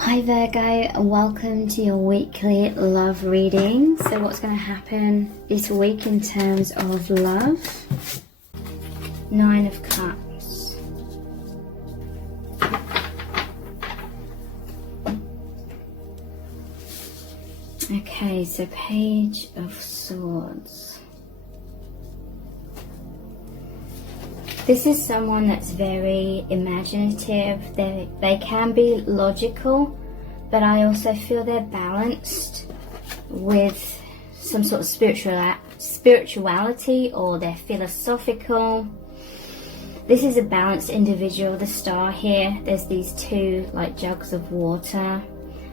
Hi Virgo, and welcome to your weekly love reading. So what's going to happen this week in terms of love? Nine of Cups. Okay, so Page of Swords. This is someone that's very imaginative. They can be logical, but I also feel they're balanced with some sort of spirituality, or they're philosophical. This is a balanced individual. The star here, there's these two like jugs of water,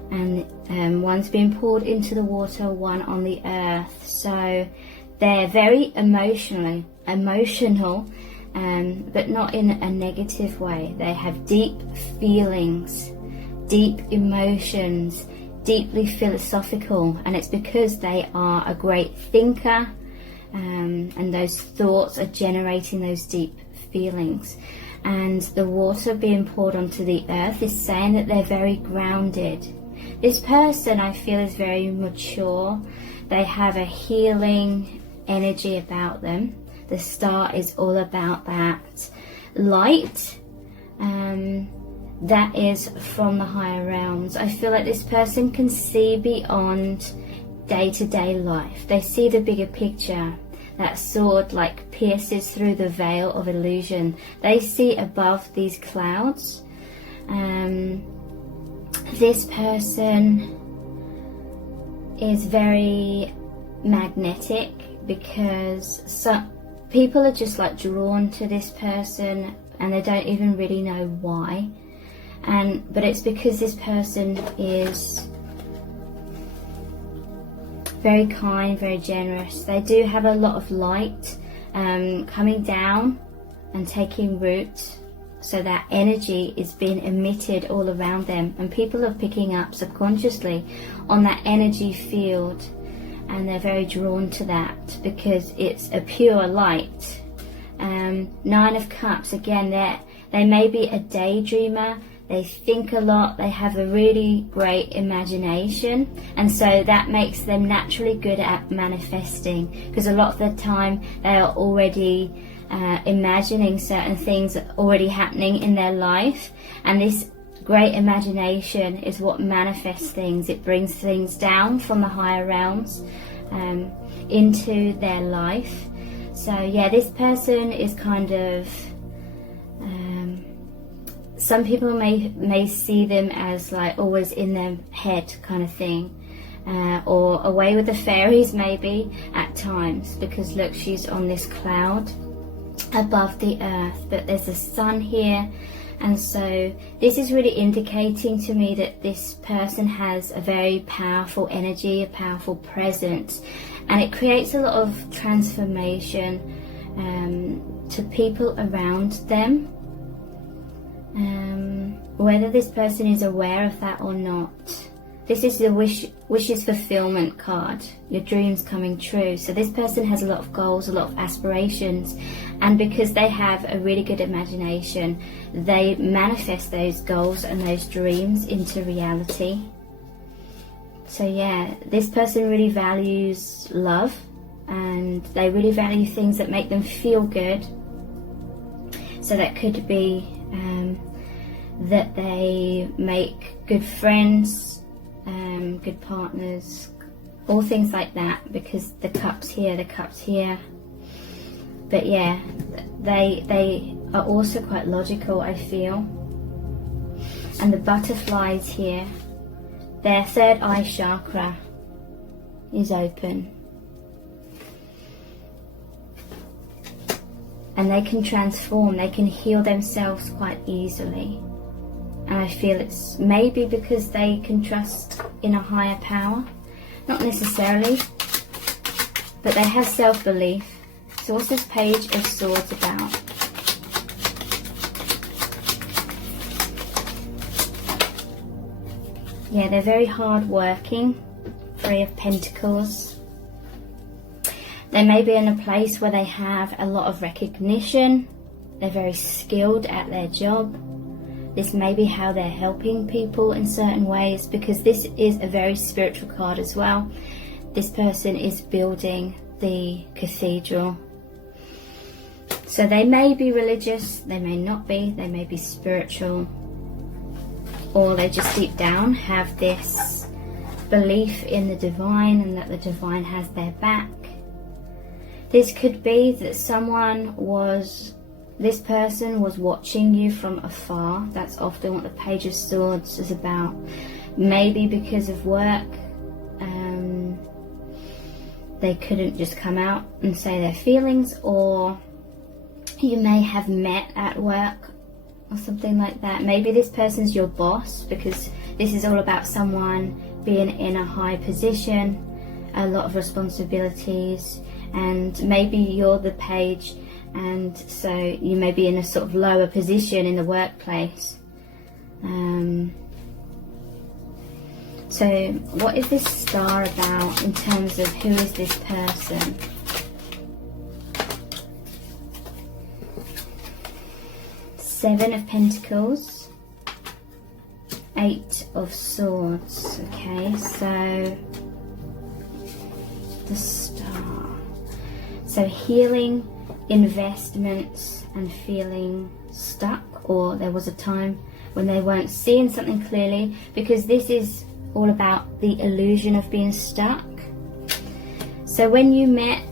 and one's being poured into the water, one on the earth. So they're very emotional, but not in a negative way. They have deep feelings, deep emotions, deeply philosophical, and it's because they are a great thinker, and those thoughts are generating those deep feelings. And the water being poured onto the earth is saying that they're very grounded. This person, I feel, is very mature. They have a healing energy about them. The star is all about that light that is from the higher realms. I feel like this person can see beyond day-to-day life. They see the bigger picture. That sword like pierces through the veil of illusion. They see above these clouds. This person is very magnetic because people are just like drawn to this person, and they don't even really know why. But it's because this person is very kind, very generous. They do have a lot of light coming down and taking root, so that energy is being emitted all around them, and people are picking up subconsciously on that energy field. And they're very drawn to that because it's a pure light. Nine of Cups, again, they may be a daydreamer. They think a lot. They have a really great imagination, and so that makes them naturally good at manifesting, because a lot of the time they are already imagining certain things already happening in their life, and this great imagination is what manifests things. It brings things down from the higher realms into their life. So yeah, this person is kind of some people may see them as like always in their head kind of thing, or away with the fairies maybe at times, because look, she's on this cloud above the earth, but there's a sun here. And so this is really indicating to me that this person has a very powerful energy, a powerful presence, and it creates a lot of transformation to people around them, whether this person is aware of that or not. This is the wishes fulfillment card, your dreams coming true. So this person has a lot of goals, a lot of aspirations, and because they have a really good imagination, they manifest those goals and those dreams into reality. So yeah, this person really values love, and they really value things that make them feel good. So that could be that they make good friends, good partners, all things like that, because the cups here, but yeah, they are also quite logical, I feel. And the butterflies here, their third eye chakra is open, and they can transform, they can heal themselves quite easily. And I feel it's maybe because they can trust in a higher power. Not necessarily, but they have self-belief. So what's this Page of Swords about? Yeah, they're very hard-working. Three of Pentacles. They may be in a place where they have a lot of recognition. They're very skilled at their job. This may be how they're helping people in certain ways, because this is a very spiritual card as well. This person is building the cathedral. So they may be religious, they may not be, they may be spiritual, or they just deep down have this belief in the divine and that the divine has their back. This could be that this person was watching you from afar. That's often what the Page of Swords is about. Maybe because of work, they couldn't just come out and say their feelings, or you may have met at work or something like that. Maybe this person's your boss, because this is all about someone being in a high position, a lot of responsibilities, and maybe you're the page, and so you may be in a sort of lower position in the workplace. So what is this star about in terms of who is this person? Seven of Pentacles, Eight of Swords. Okay, so the star. So healing, investments, and feeling stuck, or there was a time when they weren't seeing something clearly, because this is all about the illusion of being stuck. So when you met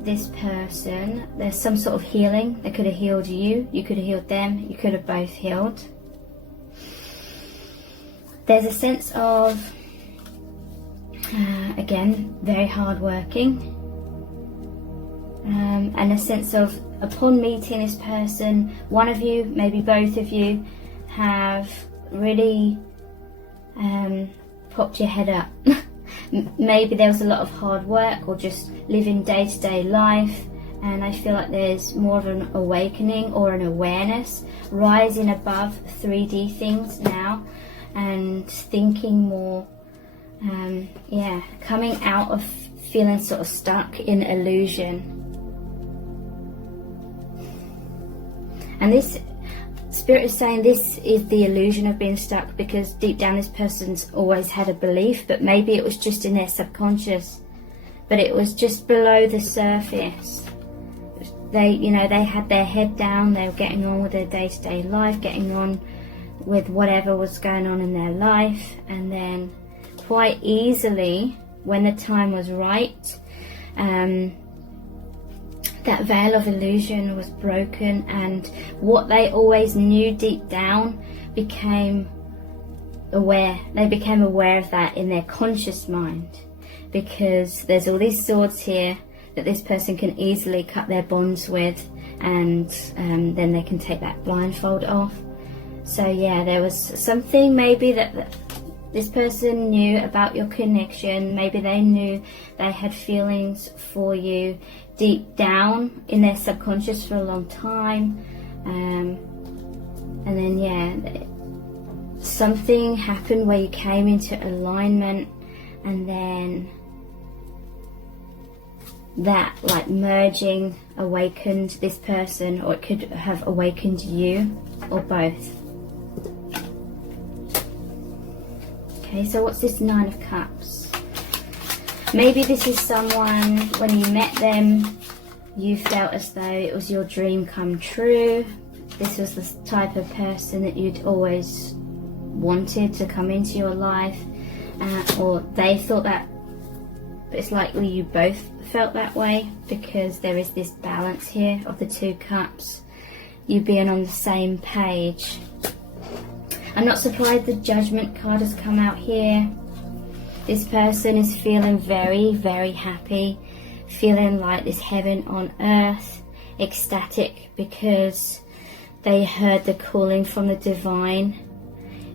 this person, there's some sort of healing. They could have healed you, you could have healed them, you could have both healed. There's a sense of, again, very hardworking, and a sense of, upon meeting this person, one of you, maybe both of you, have really popped your head up. Maybe there was a lot of hard work, or just living day-to-day life, and I feel like there's more of an awakening or an awareness, rising above 3D things now and thinking more, coming out of feeling sort of stuck in illusion. And this Spirit is saying this is the illusion of being stuck, because deep down this person's always had a belief, but maybe it was just in their subconscious, but it was just below the surface. They had their head down, they were getting on with their day-to-day life, getting on with whatever was going on in their life, and then quite easily, when the time was right, that veil of illusion was broken, and what they always knew deep down became aware. They became aware of that in their conscious mind, because there's all these swords here that this person can easily cut their bonds with, and then they can take that blindfold off. So yeah, there was something maybe that this person knew about your connection. Maybe they knew they had feelings for you deep down in their subconscious for a long time, and then something happened where you came into alignment, and then that like merging awakened this person, or it could have awakened you, or both. Okay, so what's this Nine of Cups? Maybe this is someone, when you met them, you felt as though it was your dream come true. This was the type of person that you'd always wanted to come into your life, or they thought that, but it's likely you both felt that way, because there is this balance here of the Two Cups, you being on the same page. I'm not surprised the Judgment card has come out here. This person is feeling very, very happy, feeling like this heaven on earth, ecstatic, because they heard the calling from the divine.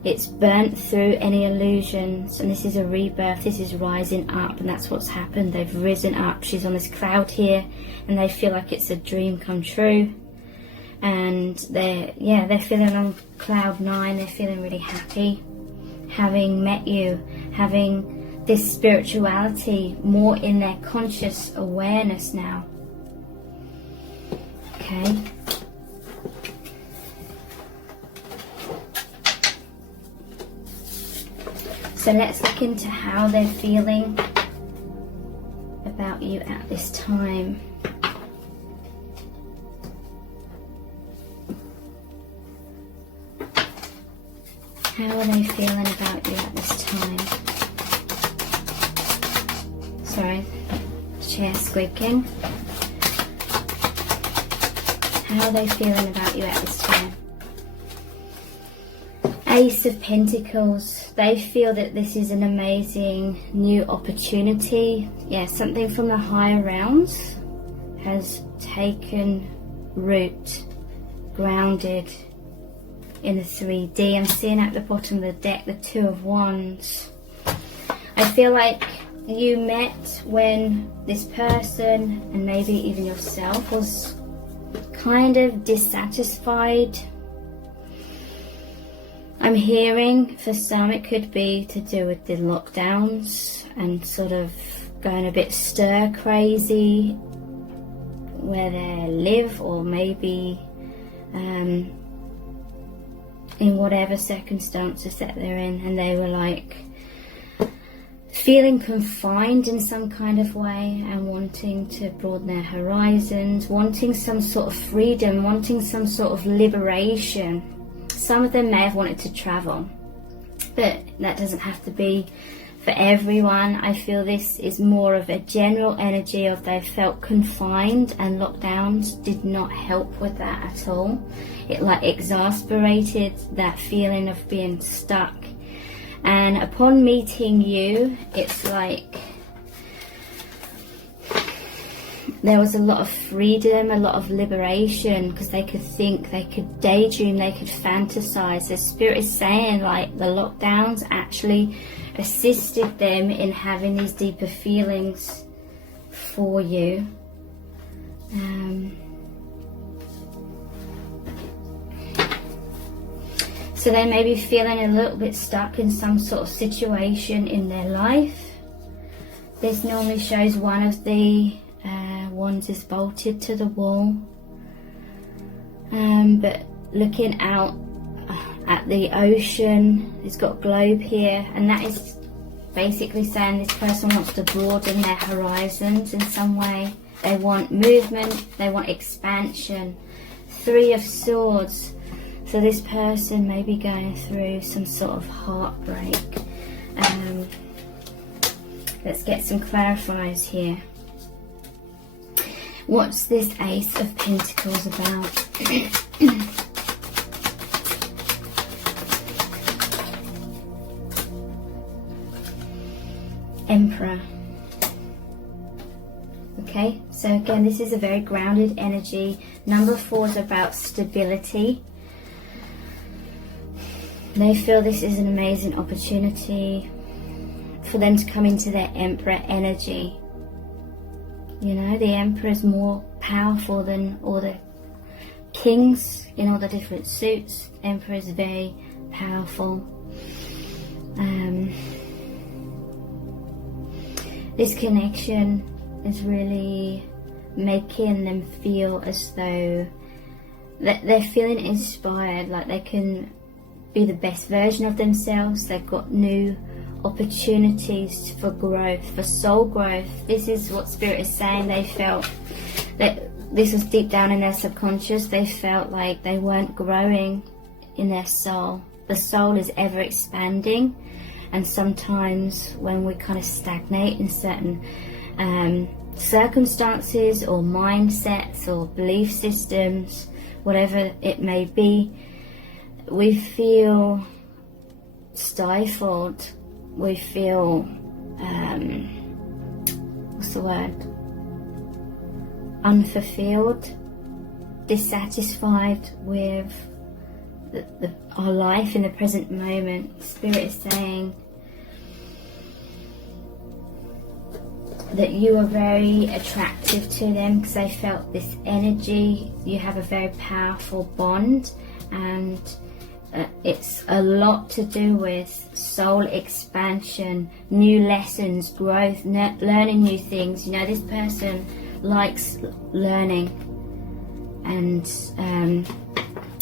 It's burnt through any illusions, and this is a rebirth, this is rising up, and that's what's happened. They've risen up. She's on this cloud here, and they feel like it's a dream come true. And they're feeling on cloud 9. They're feeling really happy, having met you, having this spirituality more in their conscious awareness now. Okay. So let's look into how they're feeling about you at this time. How are they feeling about you at this time? Sorry, chair squeaking. How are they feeling about you at this time? Ace of Pentacles. They feel that this is an amazing new opportunity. Yeah, something from the higher realms has taken root, grounded in the 3D. I'm seeing at the bottom of the deck the Two of Wands. I feel like you met when this person, and maybe even yourself, was kind of dissatisfied. I'm hearing for some it could be to do with the lockdowns and sort of going a bit stir crazy where they live, or maybe in whatever circumstances that they're in, and they were like feeling confined in some kind of way and wanting to broaden their horizons, wanting some sort of freedom, wanting some sort of liberation. Some of them may have wanted to travel, but that doesn't have to be for everyone. I feel this is more of a general energy of they felt confined, and lockdowns did not help with that at all. It like exasperated that feeling of being stuck. And upon meeting you, it's like there was a lot of freedom, a lot of liberation, because they could think, they could daydream, they could fantasize. The spirit is saying like the lockdowns actually assisted them in having these deeper feelings for you. So they may be feeling a little bit stuck in some sort of situation in their life. This normally shows one of the wands is bolted to the wall. But looking out at the ocean, it's got a globe here, and that is basically saying this person wants to broaden their horizons in some way. They want movement, they want expansion. Three of Swords. So this person may be going through some sort of heartbreak. Let's get some clarifiers here. What's this Ace of Pentacles about? Emperor. Okay, so again, this is a very grounded energy. Number 4 is about stability. They feel this is an amazing opportunity for them to come into their Emperor energy. You know, the Emperor is more powerful than all the kings in all the different suits. Emperor is very powerful. This connection is really making them feel as though that they're feeling inspired, like they can be the best version of themselves. They've got new opportunities for growth, for soul growth. This is what Spirit is saying. They felt that this was deep down in their subconscious. They felt like they weren't growing in their soul. The soul is ever expanding, and sometimes when we kind of stagnate in certain circumstances or mindsets or belief systems, whatever it may be, we feel stifled, we feel, what's the word, unfulfilled, dissatisfied with our life in the present moment. Spirit is saying that you are very attractive to them because they felt this energy. You have a very powerful bond, and it's a lot to do with soul expansion, new lessons, growth, learning new things. You know, this person likes learning and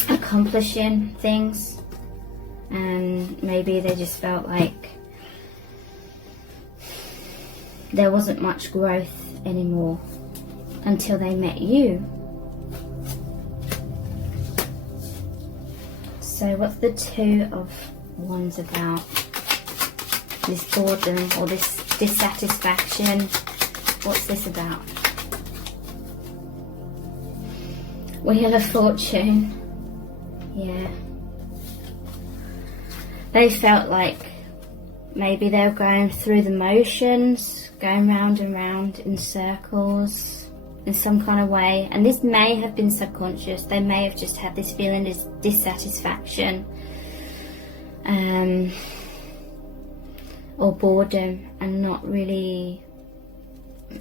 accomplishing things, and maybe they just felt like there wasn't much growth anymore until they met you. So what's the Two of Wands about? This boredom or this dissatisfaction. What's this about? Wheel of Fortune. Yeah. They felt like maybe they were going through the motions, going round and round in circles in some kind of way. And this may have been subconscious. They may have just had this feeling, this dissatisfaction. Or boredom, and not really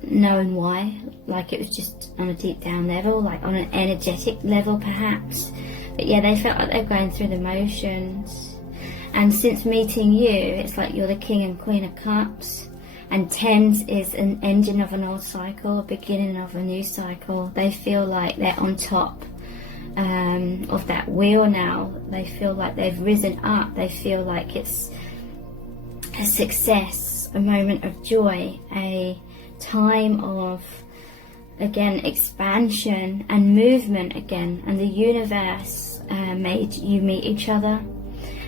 knowing why. Like it was just on a deep down level, like on an energetic level perhaps. But yeah, they felt like they're going through the motions. And since meeting you, it's like you're the King and Queen of Cups. And Tens is an ending of an old cycle, a beginning of a new cycle. They feel like they're on top of that wheel now. They feel like they've risen up. They feel like it's a success, a moment of joy, a time of, again, expansion and movement again. And the universe made you meet each other,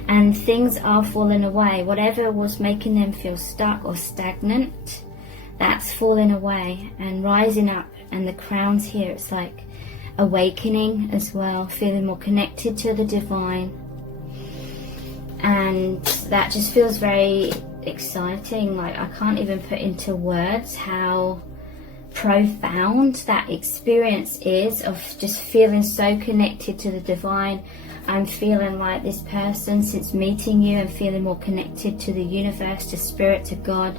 and things are falling away. Whatever was making them feel stuck or stagnant, that's falling away and rising up. And the crowns here, it's like awakening as well, feeling more connected to the divine. And that just feels very exciting. Like I can't even put into words how profound that experience is of just feeling so connected to the divine. I'm feeling like this person, since meeting you, and feeling more connected to the universe, to spirit, to God.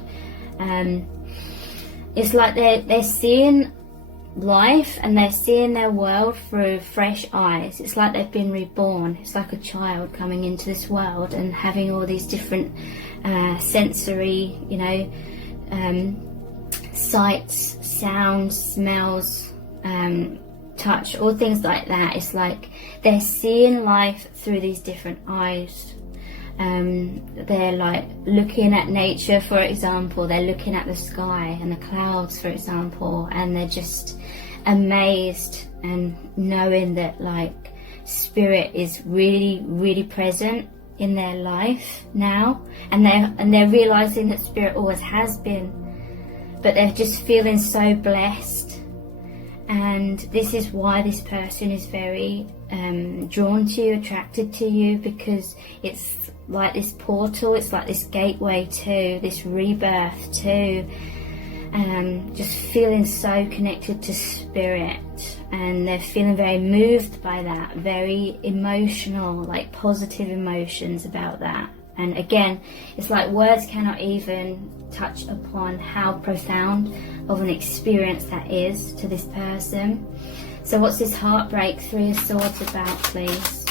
It's like they're seeing life and they're seeing their world through fresh eyes. It's like they've been reborn. It's like a child coming into this world and having all these different sensory, you know, sights, sounds, smells, touch, all things like that. It's like they're seeing life through these different eyes. They're like looking at nature, for example. They're looking at the sky and the clouds, for example, and they're just amazed and knowing that like spirit is really, really present in their life now, and they're realizing that spirit always has been, but they're just feeling so blessed. And this is why this person is very drawn to you, attracted to you, because it's like this portal, it's like this gateway to this rebirth, to just feeling so connected to spirit. And they're feeling very moved by that, very emotional, like positive emotions about that. And again, it's like words cannot even touch upon how profound of an experience that is to this person. So what's this heartbreak, Three of Swords about, please?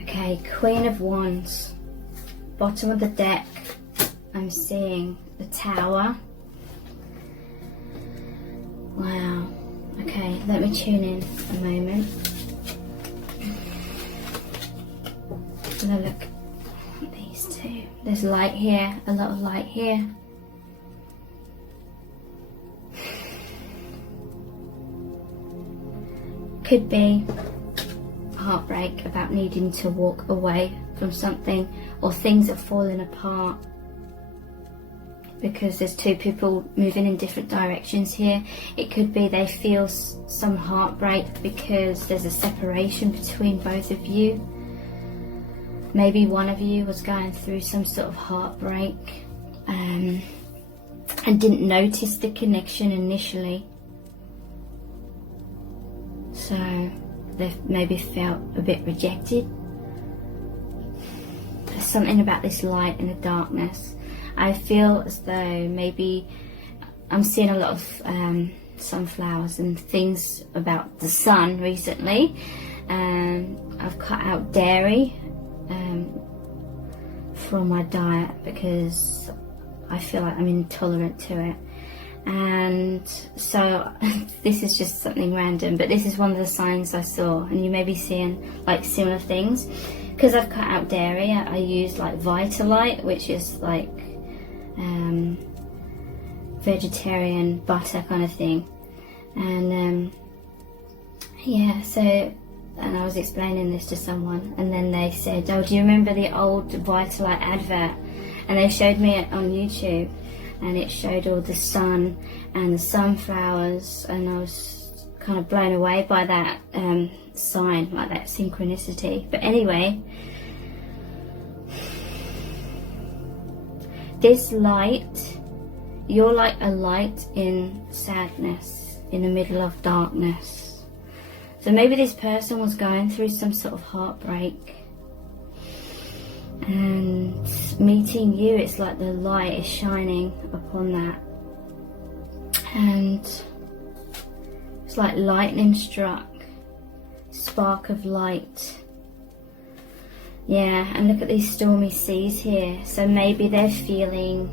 Okay, Queen of Wands. Bottom of the deck, I'm seeing the Tower. Wow. Okay, let me tune in a moment. Have a look at these two. There's light here, a lot of light here. Could be heartbreak about needing to walk away from something, or things are falling apart because there's two people moving in different directions here. It could be they feel some heartbreak because there's a separation between both of you. Maybe one of you was going through some sort of heartbreak and didn't notice the connection initially, so they've maybe felt a bit rejected. There's something about this light and the darkness. I feel as though maybe I'm seeing a lot of sunflowers and things about the sun recently. I've cut out dairy from my diet because I feel like I'm intolerant to it. And so this is just something random, but this is one of the signs I saw, and you may be seeing like similar things. Because I've cut out dairy, I use like Vitalite, which is like vegetarian butter kind of thing. And yeah, so, and I was explaining this to someone, and then they said, oh, do you remember the old Vitalite advert? And they showed me it on YouTube, and it showed all the sun and the sunflowers, and I was kind of blown away by that sign, like that synchronicity. But anyway, this light, you're like a light in sadness, in the middle of darkness. So maybe this person was going through some sort of heartbreak, and meeting you, it's like the light is shining upon that, and it's like lightning struck, spark of light. Yeah, and look at these stormy seas here. So maybe they're feeling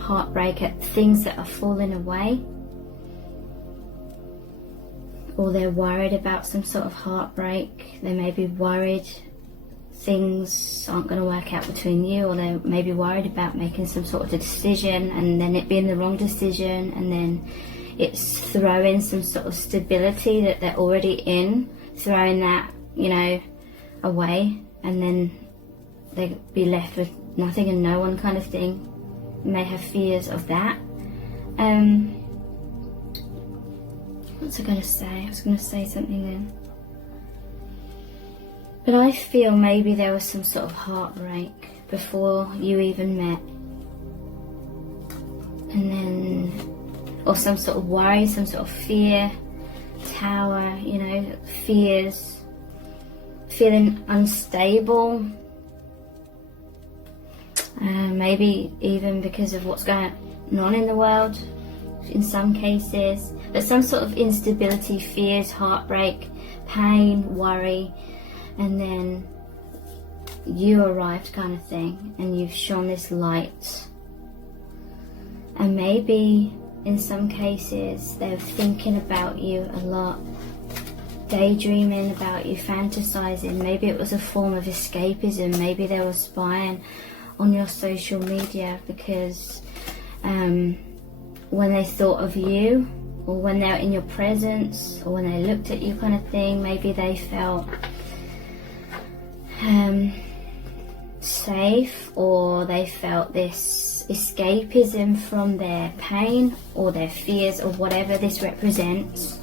heartbreak at things that are falling away, or they're worried about some sort of heartbreak. They may be worried things aren't going to work out between you, or they may be worried about making some sort of a decision and then it being the wrong decision, and then it's throwing some sort of stability that they're already in, throwing that, you know, away, and then they be left with nothing and no one kind of thing. You may have fears of that. What's I going to say? I was going to say something then. But I feel maybe there was some sort of heartbreak before you even met. And then, or some sort of worry, some sort of fear, tower, you know, fears, feeling unstable. Maybe even because of what's going on in the world in some cases. There's some sort of instability, fears, heartbreak, pain, worry. And then you arrived kind of thing, and you've shone this light. And maybe in some cases they're thinking about you a lot, daydreaming about you, fantasizing. Maybe it was a form of escapism. Maybe they were spying on your social media because when they thought of you, or when they were in your presence, or when they looked at you kind of thing, maybe they felt safe, or they felt this escapism from their pain or their fears or whatever this represents.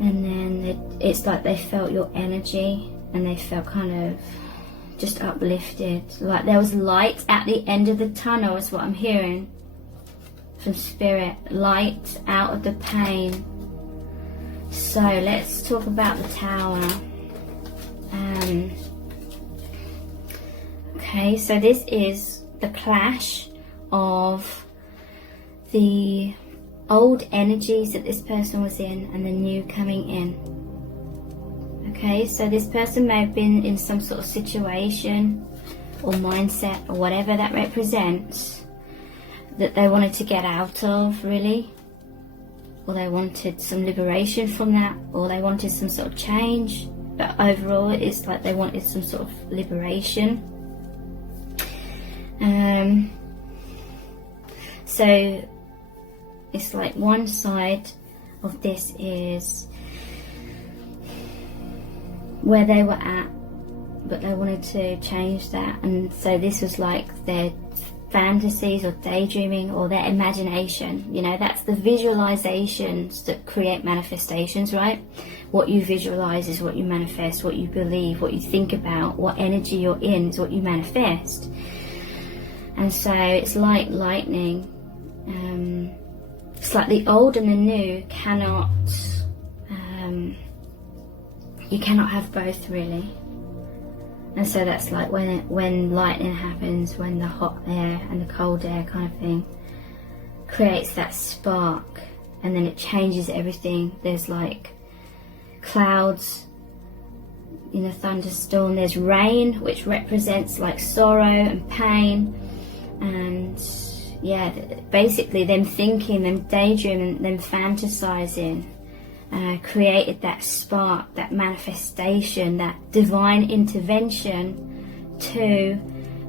And then it's like they felt your energy, and they felt kind of just uplifted, like there was light at the end of the tunnel is what I'm hearing from spirit, light out of the pain. So let's talk about the tower. Okay, so this is the clash of the old energies that this person was in and the new coming in. Okay, so this person may have been in some sort of situation or mindset or whatever that represents that they wanted to get out of, really, or they wanted some liberation from that, or they wanted some sort of change. But overall it's like they wanted some sort of liberation. So it's like one side of this is where they were at, but they wanted to change that, and so this was like their fantasies or daydreaming or their imagination. You know, that's the visualizations that create manifestations, right? What you visualize is what you manifest. What you believe, what you think about, what energy you're in is what you manifest. And so it's like lightning. It's like the old and the new cannot, you cannot have both, really. And so that's like when lightning happens, when the hot air and the cold air kind of thing creates that spark, and then it changes everything. There's like clouds in a thunderstorm, there's rain, which represents like sorrow and pain, and yeah, basically them thinking, them daydreaming, them fantasizing, created that spark, that manifestation, that divine intervention to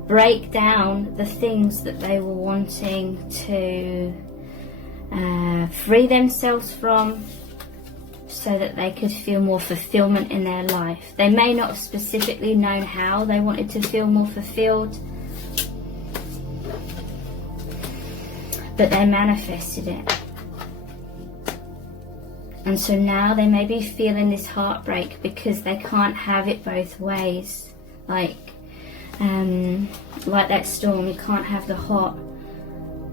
break down the things that they were wanting to free themselves from, so that they could feel more fulfillment in their life. They may not have specifically known how they wanted to feel more fulfilled, but they manifested it. And so now they may be feeling this heartbreak because they can't have it both ways. Like that storm, you can't have the hot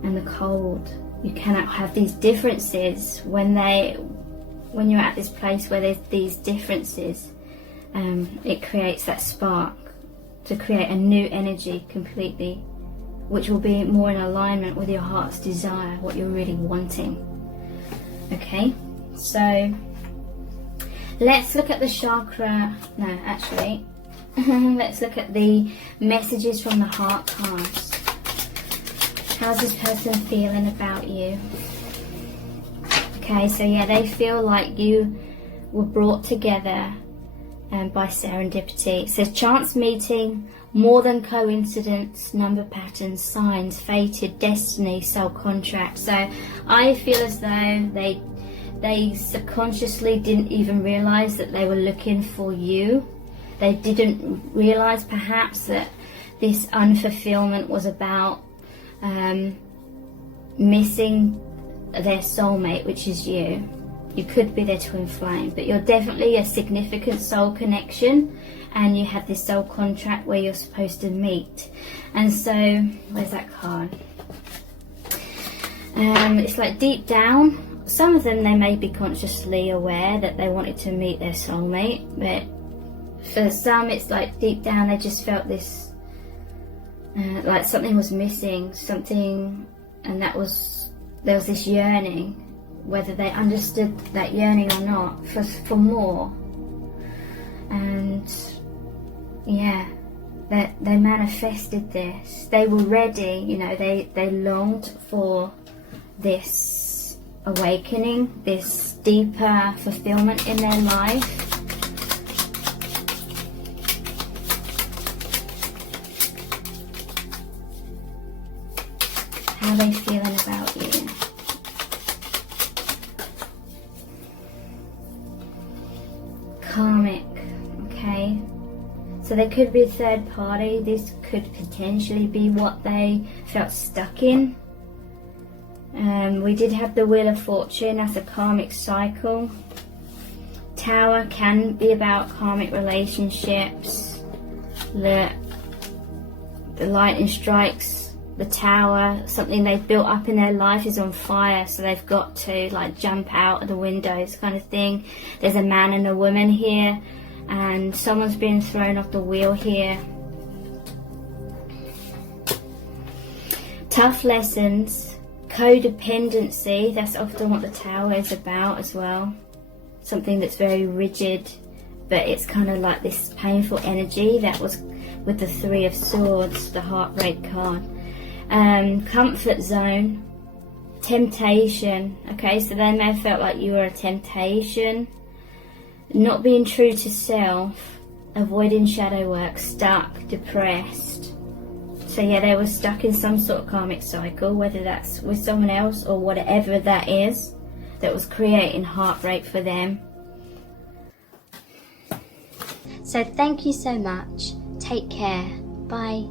and the cold. You cannot have these differences. When you're at this place where there's these differences, it creates that spark to create a new energy completely, which will be more in alignment with your heart's desire, what you're really wanting. Okay, so let's look at the chakra. No, actually, let's look at the messages from the heart cards. How's this person feeling about you? Okay, so yeah, they feel like you were brought together by serendipity. It says chance meeting, more than coincidence, number patterns, signs, fated, destiny, soul contract. So I feel as though they subconsciously didn't even realize that they were looking for you. They didn't realize perhaps that this unfulfillment was about missing their soulmate, which is you. You could be their twin flame, but you're definitely a significant soul connection, and you have this soul contract where you're supposed to meet. And so, where's that card? It's like deep down, some of them, they may be consciously aware that they wanted to meet their soulmate, but for some it's like deep down they just felt this like something was missing, something, and there was this yearning, whether they understood that yearning or not, for more. And yeah, that they manifested this. They were ready, you know, they longed for this awakening, this deeper fulfillment in their life. How are they feeling about you? Karmic, okay? So there could be a third party. This could potentially be what they felt stuck in. We did have the Wheel of Fortune as a karmic cycle. Tower can be about karmic relationships. The lightning strikes the tower, something they've built up in their life is on fire, so they've got to like jump out of the windows kind of thing. There's a man and a woman here, and someone's been thrown off the wheel here. Tough lessons, codependency, that's often what the tower is about as well. Something that's very rigid, but it's kind of like this painful energy that was with the Three of Swords, the heartbreak card. Comfort zone, temptation, okay, so they may have felt like you were a temptation. Not being true to self, avoiding shadow work, stuck, depressed. So yeah, they were stuck in some sort of karmic cycle, whether that's with someone else or whatever that is that was creating heartbreak for them. So thank you so much. Take care. Bye.